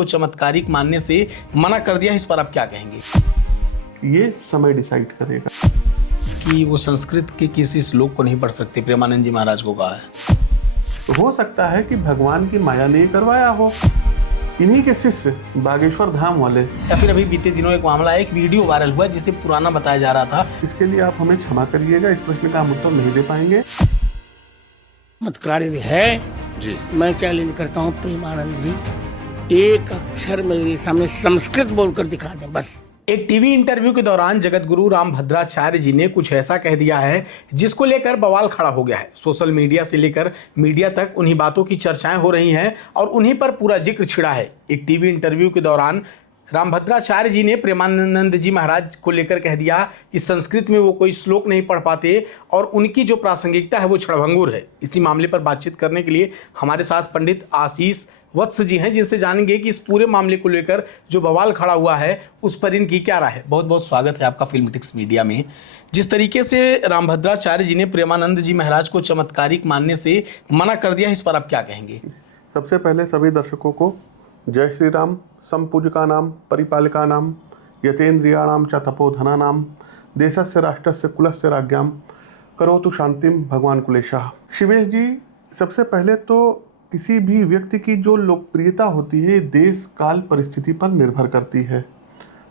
को चमत्कारिक मानने से मना कर दिया, इस पर आप क्या कहेंगे? ये समय डिसाइड करेगा कि वो संस्कृत के किसी श्लोक को नहीं पढ़ सकते, प्रेमानंद जी महाराज को कहा है। तो हो सकता है कि भगवान की माया ने करवाया हो। इन्हीं के शिष्य बागेश्वर धाम वाले, या फिर अभी बीते दिनों एक मामला है, एक वीडियो वायरल हुआ जिसे पुराना बताया जा रहा था। इसके लिए आप हमें क्षमा करिएगा, इस प्रश्न का हम उत्तर नहीं दे पाएंगे। चमत्कार है जी, मैं चैलेंज करता हूँ प्रेमानंद जी, एक अक्षर मेरे सामने संस्कृत बोलकर दिखा दें बस। एक टीवी इंटरव्यू के दौरान जगत गुरु रामभद्राचार्य जी ने कुछ ऐसा कह दिया है जिसको लेकर बवाल खड़ा हो गया है। सोशल मीडिया से लेकर मीडिया तक उन्हीं बातों की चर्चाएं हो रही हैं और उन्हीं पर पूरा जिक्र छिड़ा है। एक टीवी इंटरव्यू के दौरान रामभद्राचार्य जी ने प्रेमानंद जी महाराज को लेकर कह दिया कि संस्कृत में वो कोई श्लोक नहीं पढ़ पाते और उनकी जो प्रासंगिकता है वो क्षणभंगुर है। इसी मामले पर बातचीत करने के लिए हमारे साथ पंडित आशीष वत्स जी हैं, जिनसे जानेंगे कि इस पूरे मामले को लेकर जो बवाल खड़ा हुआ है उस पर इनकी क्या राय है। बहुत बहुत स्वागत है आपका फिल्मटिक्स मीडिया में। जिस तरीके से रामभद्राचार्य जी ने प्रेमानंद जी महाराज को चमत्कारिक मानने से मना कर दिया, इस पर आप क्या कहेंगे? सबसे पहले सभी दर्शकों को जय श्री राम। संपूजका नाम परिपालिका नाम यतेन्द्रियाणाम च तपोधना नाम देशस्य राष्ट्रस्य कुलस्य राज्ञाम करोतु शांतिम भगवान कुलेशा। शिवेश जी, सबसे पहले तो किसी भी व्यक्ति की जो लोकप्रियता होती है देश काल परिस्थिति पर निर्भर करती है।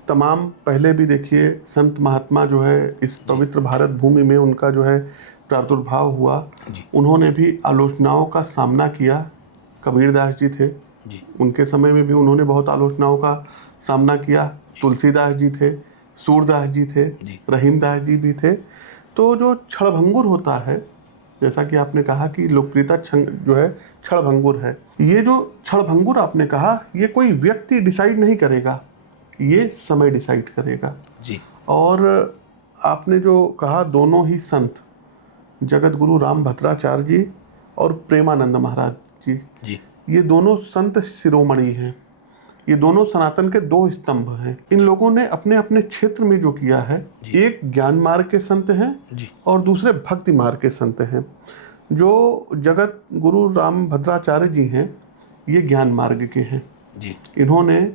तमाम पहले भी देखिए संत महात्मा जो है इस पवित्र भारत भूमि में उनका जो है प्रादुर्भाव हुआ, उन्होंने भी आलोचनाओं का सामना किया। कबीरदास जी थे जी, उनके समय में भी उन्होंने बहुत आलोचनाओं का सामना किया। तुलसीदास जी थे, सूरदास जी थे, रहीमदास जी भी थे। तो जो क्षणभंगुर होता है, जैसा कि आपने कहा कि लोकप्रियता जो है क्षणभंगुर है, ये जो क्षणभंगुर आपने कहा ये कोई व्यक्ति डिसाइड नहीं करेगा, ये समय डिसाइड करेगा जी। और आपने जो कहा दोनों ही संत जगत गुरु रामभद्राचार्य जी और प्रेमानंद महाराज जी, ये दोनों संत शिरोमणि हैं। ये दोनों सनातन के दो स्तंभ हैं। इन लोगों ने अपने अपने क्षेत्र में जो किया है, एक ज्ञान मार्ग के संत हैं और दूसरे भक्ति मार्ग के संत हैं। जो जगत गुरु रामभद्राचार्य जी हैं ये ज्ञान मार्ग के हैं जी। इन्होंने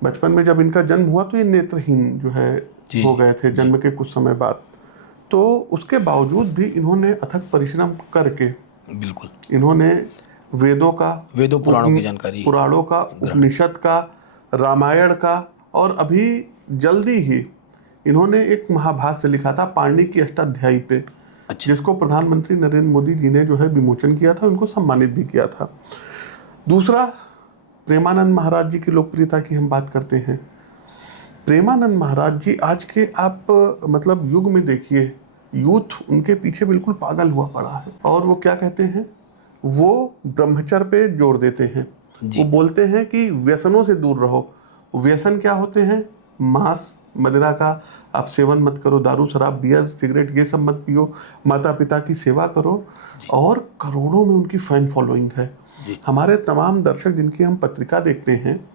बचपन में जब इनका जन्म हुआ तो ये नेत्रहीन जो है हो गए थे जन्म के कुछ समय बाद। तो उसके बावजूद भी इन्होंने अथक परिश्रम करके बिल्कुल इन्होंने वेदों पुराणों की जानकारी, पुराणों का, उपनिषद का, रामायण का और अभी जल्दी ही इन्होंने एक महाभाष्य लिखा था पाणिनि की अष्टाध्यायी पे, जिसको प्रधानमंत्री नरेंद्र मोदी जी ने जो है विमोचन किया था, उनको सम्मानित भी किया था। दूसरा, प्रेमानंद महाराज जी की लोकप्रियता की हम बात करते हैं। प्रेमानंद महाराज जी आज के आप मतलब युग में देखिए, यूथ उनके पीछे बिल्कुल पागल हुआ पड़ा है और वो क्या कहते हैं, वो ब्रह्मचर्य पे जोर देते हैं। वो बोलते हैं कि व्यसनों से दूर रहो। व्यसन क्या होते हैं? मांस मदिरा का आप सेवन मत करो, दारू शराब बियर सिगरेट ये सब मत पियो, माता पिता की सेवा करो। और करोड़ों में उनकी फैन फॉलोइंग है। हमारे तमाम दर्शक जिनकी हम पत्रिका देखते हैं,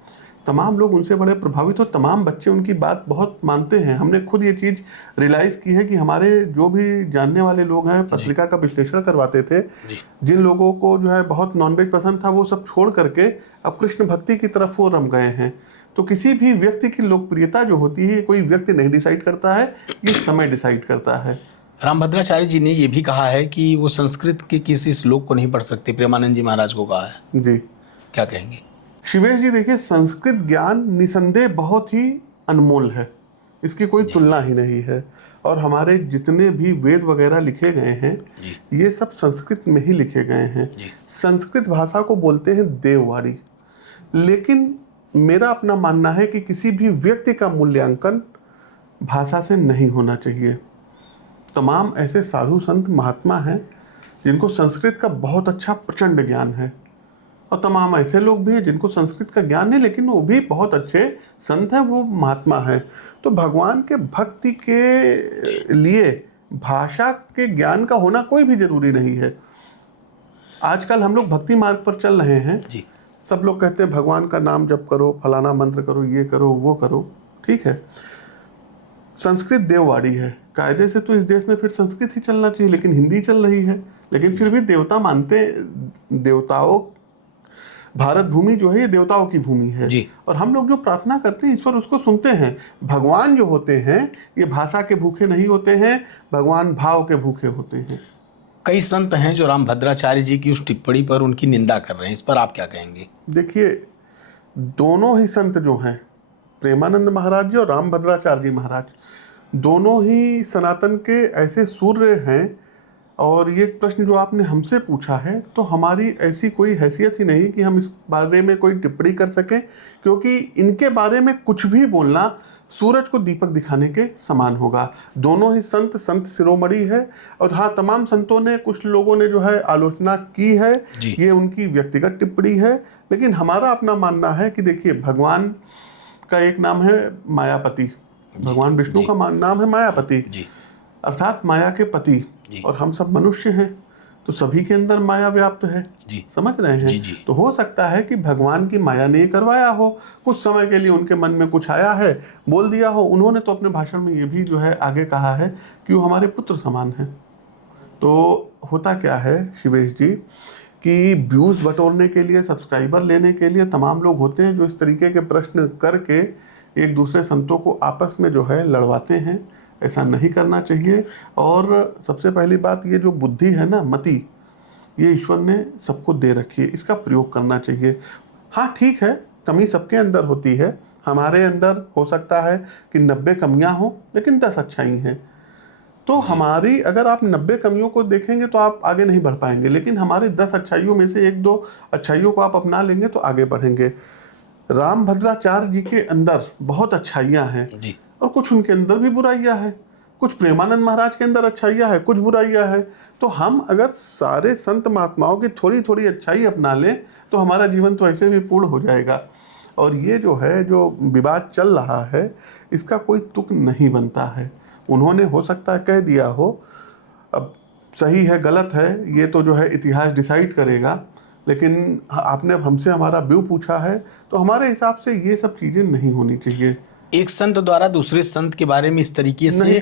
तमाम लोग उनसे बड़े प्रभावित हो, तमाम बच्चे उनकी बात बहुत मानते हैं। हमने खुद ये चीज़ रियलाइज़ की है कि हमारे जो भी जानने वाले लोग हैं पत्रिका का विश्लेषण करवाते थे, जिन लोगों को जो है बहुत नॉनवेज पसंद था वो सब छोड़ करके अब कृष्ण भक्ति की तरफ वो रम गए हैं। तो किसी भी व्यक्ति की लोकप्रियता जो होती है कोई व्यक्ति नहीं डिसाइड करता है, ये समय डिसाइड करता है। रामभद्राचार्य जी ने ये भी कहा है कि वो संस्कृत के किसी श्लोक को नहीं पढ़ सकते, प्रेमानंद जी महाराज को कहा है जी। क्या कहेंगे? शिवेश जी देखिए, संस्कृत ज्ञान निसंदेह बहुत ही अनमोल है, इसकी कोई तुलना ही नहीं है। और हमारे जितने भी वेद वगैरह लिखे गए हैं ये सब संस्कृत में ही लिखे गए हैं। संस्कृत भाषा को बोलते हैं देववाणी। लेकिन मेरा अपना मानना है कि किसी भी व्यक्ति का मूल्यांकन भाषा से नहीं होना चाहिए। तमाम ऐसे साधु संत महात्मा हैं जिनको संस्कृत का बहुत अच्छा प्रचंड ज्ञान है और तमाम ऐसे लोग भी हैं जिनको संस्कृत का ज्ञान है लेकिन वो भी बहुत अच्छे संत हैं, वो महात्मा हैं। तो भगवान के भक्ति के लिए भाषा के ज्ञान का होना कोई भी जरूरी नहीं है। आजकल हम लोग भक्ति मार्ग पर चल रहे हैं जी। सब लोग कहते हैं भगवान का नाम जप करो, फलाना मंत्र करो, ये करो वो करो, ठीक है। संस्कृत देववाणी है, कायदे से तो इस देश में फिर संस्कृत ही चलना चाहिए, लेकिन हिंदी चल रही है। लेकिन फिर भी देवता मानते, देवताओं भारत भूमि जो है ये देवताओं की भूमि है जी। और हम लोग जो प्रार्थना करते हैं ईश्वर उसको सुनते हैं। भगवान जो होते हैं ये भाषा के भूखे नहीं होते हैं, भगवान भाव के भूखे होते हैं। कई संत हैं जो रामभद्राचार्य जी की उस टिप्पणी पर उनकी निंदा कर रहे हैं, इस पर आप क्या कहेंगे? देखिए, दोनों ही संत जो हैं, प्रेमानंद महाराज जी और रामभद्राचार्य जी महाराज, दोनों ही सनातन के ऐसे सूर्य हैं। और ये प्रश्न जो आपने हमसे पूछा है, तो हमारी ऐसी कोई हैसियत ही नहीं कि हम इस बारे में कोई टिप्पणी कर सकें, क्योंकि इनके बारे में कुछ भी बोलना सूरज को दीपक दिखाने के समान होगा। दोनों ही संत शिरोमणि है। और हाँ, तमाम संतों ने, कुछ लोगों ने जो है आलोचना की है, ये उनकी व्यक्तिगत टिप्पणी है। लेकिन हमारा अपना मानना है कि देखिए, भगवान का एक नाम है मायापति, भगवान विष्णु का नाम है मायापति, अर्थात माया के पति। और हम सब मनुष्य हैं, तो सभी के अंदर माया व्याप्त है, समझ रहे हैं। तो हो सकता है कि भगवान की माया ने करवाया हो, कुछ समय के लिए उनके मन में कुछ आया है, बोल दिया हो। उन्होंने तो अपने भाषण में ये भी जो है आगे कहा है कि वो हमारे पुत्र समान हैं। तो होता क्या है शिवेश जी, कि व्यूज़ बटोरने के लिए, सब्सक्राइबर लेने के लिए तमाम लोग होते हैं जो इस तरीके के प्रश्न करके एक दूसरे संतों को आपस में जो है लड़वाते हैं। ऐसा नहीं करना चाहिए। और सबसे पहली बात, ये जो बुद्धि है ना, मति, ये ईश्वर ने सबको दे रखी है, इसका प्रयोग करना चाहिए। हाँ ठीक है, कमी सबके अंदर होती है। हमारे अंदर हो सकता है कि 90 कमियां हों लेकिन 10 अच्छाई हैं। तो हमारी, अगर आप 90 कमियों को देखेंगे तो आप आगे नहीं बढ़ पाएंगे, लेकिन हमारी 10 अच्छाइयों में से 1-2 अच्छाइयों को आप अपना लेंगे तो आगे बढ़ेंगे। रामभद्राचार्य जी के अंदर बहुत अच्छाइयाँ हैं और कुछ उनके अंदर भी बुराइयां हैं। कुछ प्रेमानंद महाराज के अंदर अच्छाइयां है, कुछ बुराइयां है। तो हम अगर सारे संत महात्माओं की थोड़ी थोड़ी अच्छाई अपना लें तो हमारा जीवन तो ऐसे भी पूर्ण हो जाएगा। और ये जो है, जो विवाद चल रहा है, इसका कोई तुक नहीं बनता है। उन्होंने हो सकता है कह दिया हो, अब सही है गलत है ये तो जो है इतिहास डिसाइड करेगा। लेकिन आपने हमसे हमारा व्यू पूछा है, तो हमारे हिसाब से ये सब चीज़ें नहीं होनी चाहिए। एक संत द्वारा दूसरे संत के बारे में इस तरीके से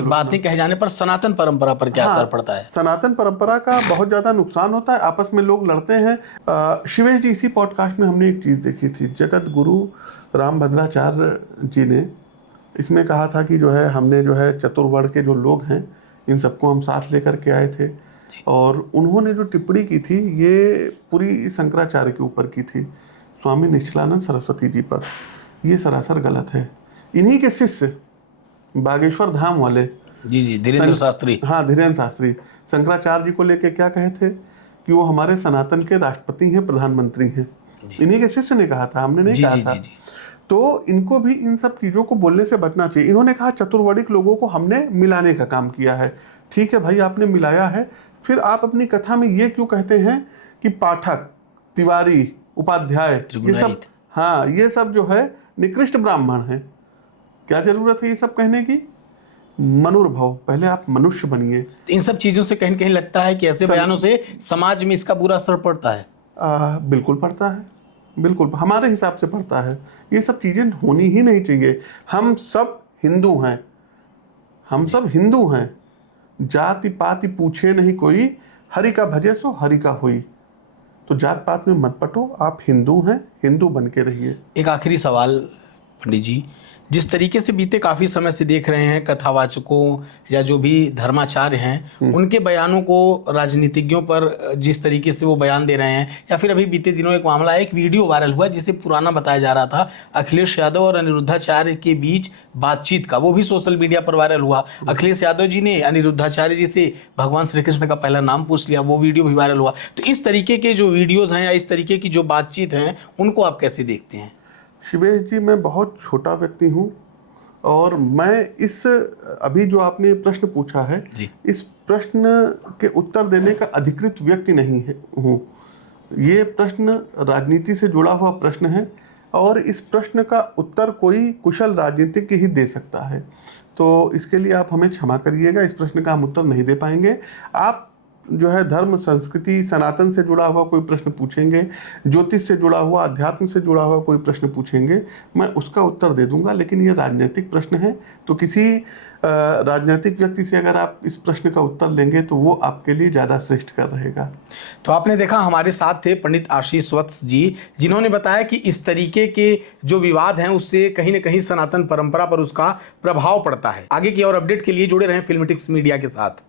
बातें कहे जाने पर सनातन परंपरा पर क्या असर पड़ता है? सनातन परंपरा का बहुत ज़्यादा नुकसान होता है, आपस में लोग लड़ते हैं। शिवेश जी, इसी पॉडकास्ट में हमने एक चीज़ देखी थी, जगत गुरु रामभद्राचार्य जी ने इसमें कहा था कि जो है, हमने जो है चतुर्वर्ण के जो लोग हैं इन सबको हम साथ लेकर के आए थे। और उन्होंने जो टिप्पणी की थी ये पूरी शंकराचार्य के ऊपर की थी, स्वामी निश्चलानंद सरस्वती जी पर। ये सरासर गलत है। इन्हीं के शिष्य बागेश्वर धाम वाले धीरेन्द्र शास्त्री, हाँ धीरेन्द्र शास्त्री, शंकराचार्य जी को लेके क्या कहे थे कि वो हमारे सनातन के राष्ट्रपति हैं, प्रधानमंत्री हैं। इन्हीं के शिष्य ने कहा था, हमने नहीं कहा था। तो इनको भी इन सब चीज़ों को बोलने से बचना चाहिए। इन्होंने कहा चतुर्वर्णिक लोगों को हमने मिलाने का काम किया है। ठीक है भाई, आपने मिलाया है, फिर आप अपनी कथा में ये क्यों कहते हैं कि पाठक, तिवारी, उपाध्याय, ये सब, हाँ ये सब जो है निकृष्ट ब्राह्मण हैं? क्या जरूरत है ये सब कहने की? मनुर्भव, पहले आप मनुष्य बनिए। इन सब चीजों से कहीं कहीं लगता है कि ऐसे बयानों से समाज में इसका बुरा असर पड़ता है। बिल्कुल पड़ता है, बिल्कुल हमारे हिसाब से पड़ता है। ये सब चीजें होनी ही नहीं चाहिए। हम सब हिंदू हैं, हम सब हिंदू हैं। जाति पाति पूछे नहीं कोई, हरि का भजे सो हरि का होई। तो जात पात में मत पटो, आप हिंदू हैं, हिंदू बन के रहिए। एक आखिरी सवाल पंडित जी, जिस तरीके से बीते काफ़ी समय से देख रहे हैं कथावाचकों या जो भी धर्माचार्य हैं उनके बयानों को, राजनीतिज्ञों पर जिस तरीके से वो बयान दे रहे हैं, या फिर अभी बीते दिनों एक मामला, एक वीडियो वायरल हुआ जिसे पुराना बताया जा रहा था, अखिलेश यादव और अनिरुद्धाचार्य के बीच बातचीत का, वो भी सोशल मीडिया पर वायरल हुआ। अखिलेश यादव जी ने अनिरुद्धाचार्य जी से भगवान श्री कृष्ण का पहला नाम पूछ लिया, वो वीडियो भी वायरल हुआ। तो इस तरीके के जो वीडियोज़ हैं या इस तरीके की जो बातचीत हैं उनको आप कैसे देखते हैं? शिवेश जी, मैं बहुत छोटा व्यक्ति हूँ और मैं इस, अभी जो आपने प्रश्न पूछा है, इस प्रश्न के उत्तर देने का अधिकृत व्यक्ति नहीं हूँ। ये प्रश्न राजनीति से जुड़ा हुआ प्रश्न है और इस प्रश्न का उत्तर कोई कुशल राजनीतिज्ञ ही दे सकता है। तो इसके लिए आप हमें क्षमा करिएगा, इस प्रश्न का हम उत्तर नहीं दे पाएंगे। आप जो है धर्म संस्कृति सनातन से जुड़ा हुआ कोई प्रश्न पूछेंगे, ज्योतिष से जुड़ा हुआ, अध्यात्म से जुड़ा हुआ कोई प्रश्न पूछेंगे, मैं उसका उत्तर दे दूंगा। लेकिन ये राजनीतिक प्रश्न है, तो किसी राजनीतिक व्यक्ति से अगर आप इस प्रश्न का उत्तर लेंगे तो वो आपके लिए ज़्यादा श्रेष्ठकर रहेगा। तो आपने देखा हमारे साथ थे पंडित आशीष वत्स जी, जिन्होंने बताया कि इस तरीके के जो विवाद हैं उससे कहीं न कहीं सनातन परंपरा पर उसका प्रभाव पड़ता है। आगे की और अपडेट के लिए जुड़े रहें फिल्मीटिक्स मीडिया के साथ।